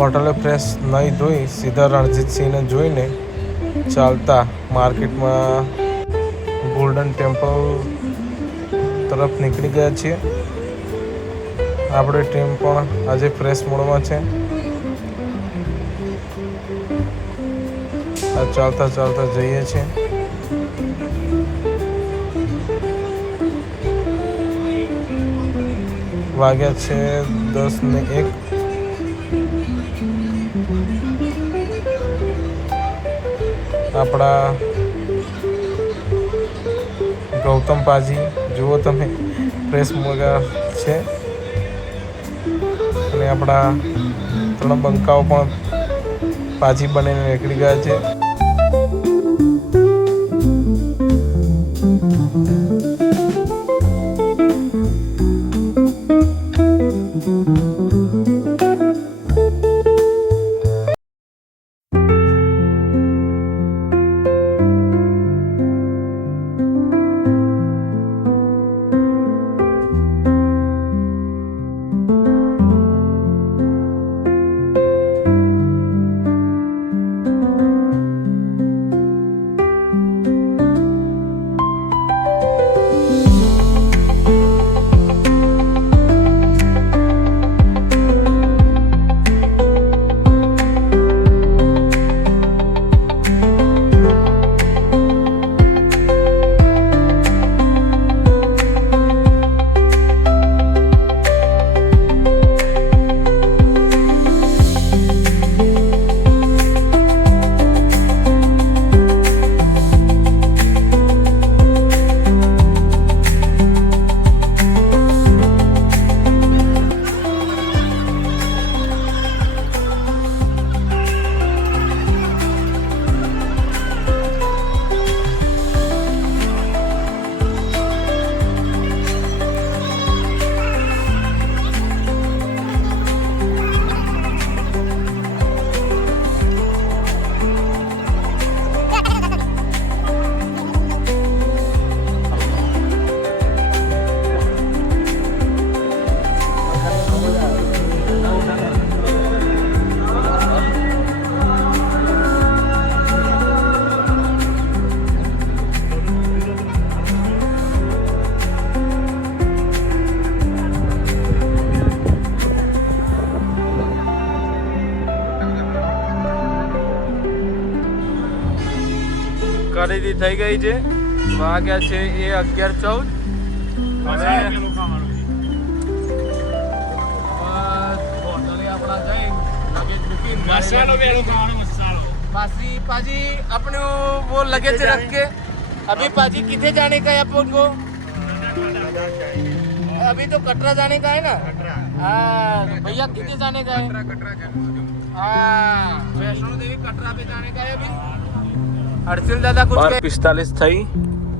હોટલે fresh નહીં ધોઈ સીધા રણજીતસિંહને જોઈને ચાલતા માર્કેટમાં ગોલ્ડન ટેમ્પલ તરફ નીકળી ગયા છીએ. આપણે ટીમ પણ આજે ફ્રેશ મૂડમાં છે. આ ચાલતા ચાલતા જઈએ છીએ. વાગ્યા છે 10:01. આપણા ગૌતમ પાજી જુઓ તમે ફ્રેશ મોગા છે અને આપણા 3 બંકાઓ પણ પાજી બનીને નીકળી ગયા છે. ખરીદી થઈ ગઈ છે. વાગ્યા છે એ 11:14. पाजी अपने वो लगेज रख के अभी पाजी कितने जाने का है अपन को? अभी तो कटरा जाने का है ना. हाँ भैया कितने जाने का है? हाँ वैष्णो देवी कटरा पे जाने का है अभी. हर्षिल दादा कुछ 45 થઈ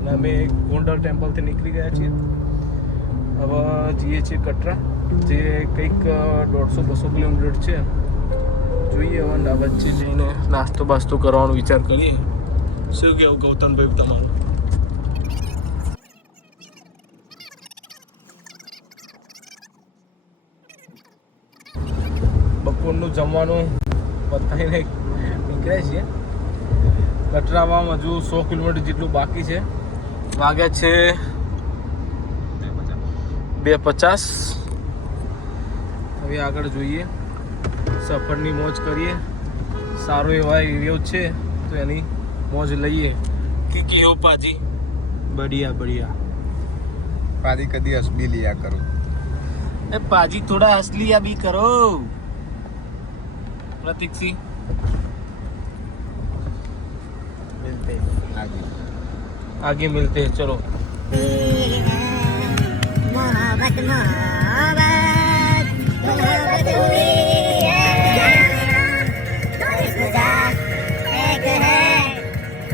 અને અમે ગોંડલ ટેમ્પલથી નીકળી ગયા છીએ. હવે જઈએ છીએ કટરા, જે કંઈક 150-200 કિલોમીટર છે. જોઈએ હવે વચ્ચે જઈને નાસ્તો બાસ્તો કરવાનો વિચાર કરીએ. શું કેવું ગૌતમભાઈ તમારું? બપોરનું જમવાનું પતાવીને નીકળ્યા છીએ. કટરામાં હજુ 100 કિલોમીટર જેટલું બાકી છે. વાગ્યા છે 2:50. હવે આગળ જોઈએ, સફરની મોજ કરીએ. સારો એવા એરિયો છે તો એની મોજ લઈએ. કે કેવું પાજી? બઢિયા બઢિયા. पाजी कदी असली लिया करो. ए पाजी थोड़ा असली अभी करो. प्रतीक सिंह मिलते आगे मिलते हैं. चलो मोहब्बत मोहब्बत मोहब्बत हुई है तो इस गुजार एक है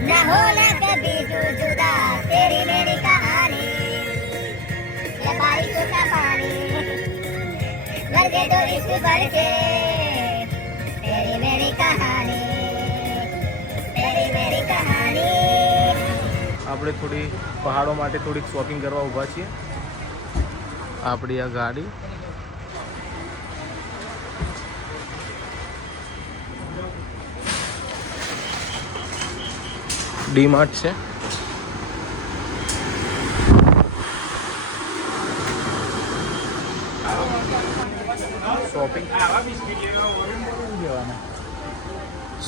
न होना कभी जुदा तेरी मेरी कहानी ये बारिश का पानी भर दे दो इश्क भर के तेरी मेरी कहानी આપણે થોડી પહાડો માટે થોડીક શોપિંગ કરવા ઊભા છીએ. આપણી આ ગાડી ડી માર્ટ છે.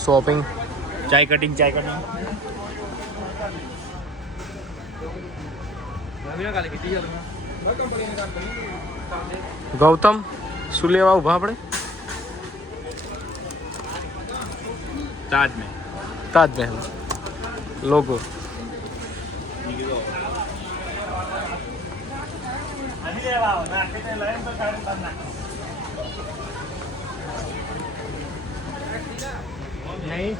શોપિંગ ચાય કટિંગ ગૌતમ શું લેવા ઉભા આપણે? તાજમહેલ લોગો. નહીં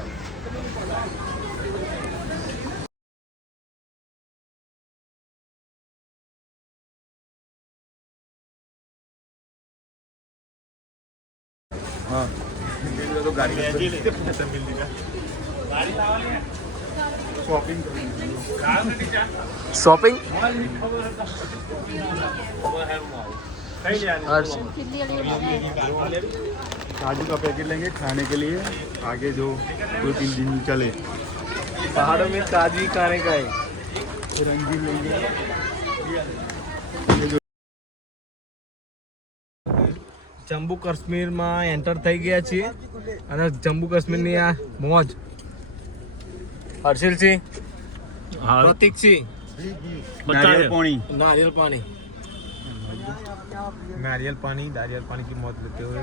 હા तो गाड़ी શોપિંગ काजू का पैकेट लेंगे खाने के लिए आगे जो 2-3 दिन चले. पहाड़ों में काजू ही खाने का है. फिर अंजीर लेंगे. જમ્મુ કાશ્મીરમાં એન્ટર થઈ ગયા છીએ અને જમ્મુ કાશ્મીરની આ મોજ. હર્ષિલસિંહ, પ્રતીકસિંહ, नारियल पानी नारियल पानी. नारियल पानी की मौत लेते हुए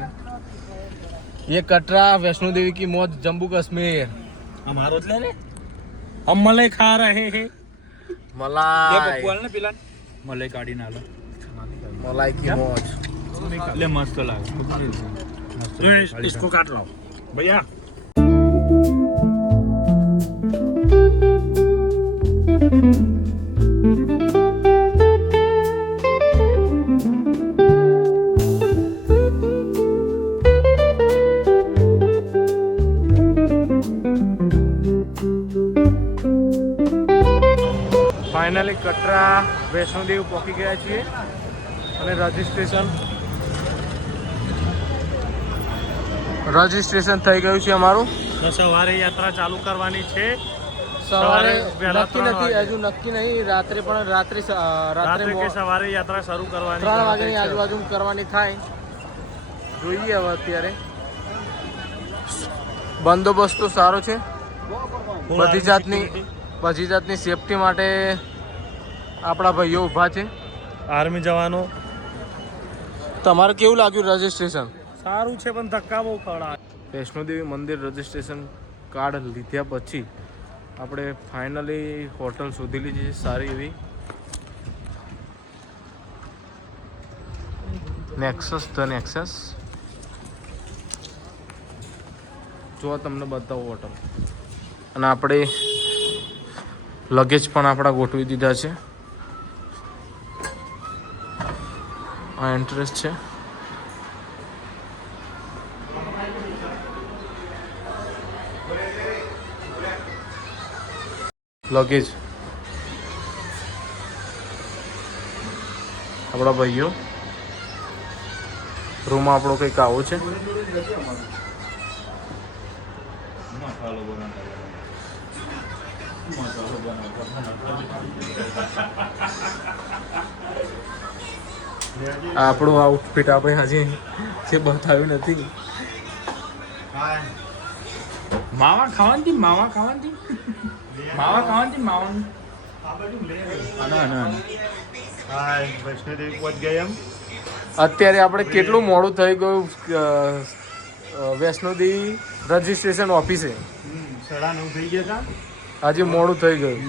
ये कटरा वैष्णो देवी की मौज जम्मू कश्मीर. हमारो ले ले हम मलाई खा रहे हैं मलाई पिला मलाई गाड़ी ना लो मलाई की मौज. ले मस्त लगा इसको काट रहा हूँ भैया. ફાઇનલી કટરા વૈષ્ણો દેવી પહોંચી ગયા છીએ અને રજીસ્ટ્રેશન થઈ ગયું છે અમારું. સવારે યાત્રા ચાલુ કરવાની છે. સવારે વહેલા નક્કી નથી, હજુ નક્કી નહીં. રાત્રે પણ રાત્રે કે સવારે યાત્રા શરૂ કરવાની 3 વાગ્યાની આજુબાજુ કરવાની થાય. જોઈએ હવે અત્યારે. બંદોબસ્ત તો સારો છે. બધી જાતની સેફટી માટે આપણા ભાઈઓ ઊભા છે. આર્મી જવાનો તમારે કેવું લાગ્યું રજીસ્ટ્રેશન? સારું છે પણ ધક્કા બહુ ખડા. વૈષ્ણોદેવી મંદિર રજીસ્ટ્રેશન કાર્ડ લીધા પછી આપણે ફાઇનલી હોટલ શોધી લીધી છે સારી એવી. નેક્સસ જો તમને બતાવું હોટલ. અને આપણે લગેજ પણ આપણા ગોઠવી દીધા છે. આ એન્ટ્રેસ છે. લગેજ આપણા ભાઈઓ. રૂમ આપણો કંઈક આવો છે. આપણું આઉટફિટ આપણે હજી જે બતાવ્યું નથી. માવા ખાવાની वैष्णो देवी पहुंच गए हम. અત્યારે આપણે કેટલું મોડું થઈ ગયું વૈષ્ણોદેવી રજીસ્ટ્રેશન ઓફિસે. 9:30 થઈ ગયા હતા. આજે મોડું થઈ ગયું.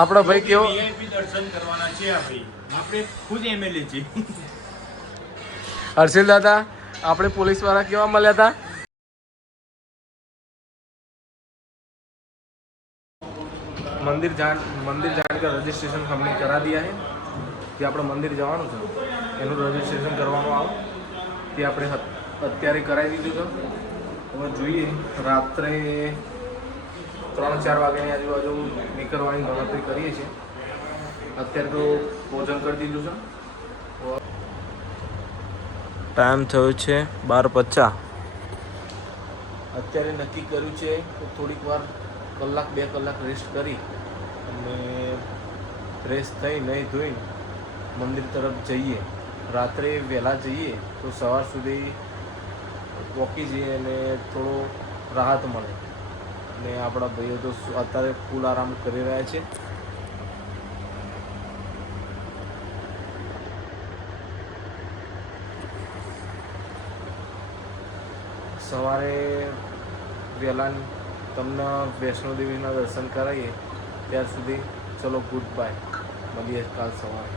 આપણા ભાઈ કેવો વીઆઈપી દર્શન કરવાના છે આપણે ખુદ એમએલએ છે. હર્ષિલ દાદા, આપણે પોલીસ વાળા કેવા મળ્યા હતા? મંદિર જાણ का रजिस्ट्रेशन हमने करा दिया है. જે આપણે મંદિર જવાનું છે એનું રજીસ્ટ્રેશન કરવાનું આવે તે આપણે અત્યારે કરાવી દીધું છે. હવે જોઈએ રાત્રે 3-4 વાગ્યાની આજુબાજુ નીકળવાની ગણતરી કરીએ છીએ. અત્યારે તો ભોજન કરી દીધું છે. ટાઈમ થયો છે 12:50. અત્યારે નક્કી કર્યું છે કે થોડીક વાર કલાક 2 કલાક રેસ્ટ કરી અને ફ્રેશ થઈ નહીં ધોઈને મંદિર તરફ જઈએ. રાત્રે વહેલા જઈએ તો સવાર સુધી પહોંચી જઈએ અને થોડો રાહત મળે. અને આપણા ભાઈઓ તો અત્યારે ફૂલ આરામ કરી રહ્યા છે. સવારે વહેલા તમને વૈષ્ણોદેવીના દર્શન કરાવીએ. ત્યાર સુધી ચલો ગુડ બાય, મળીએ કાલ સવારે.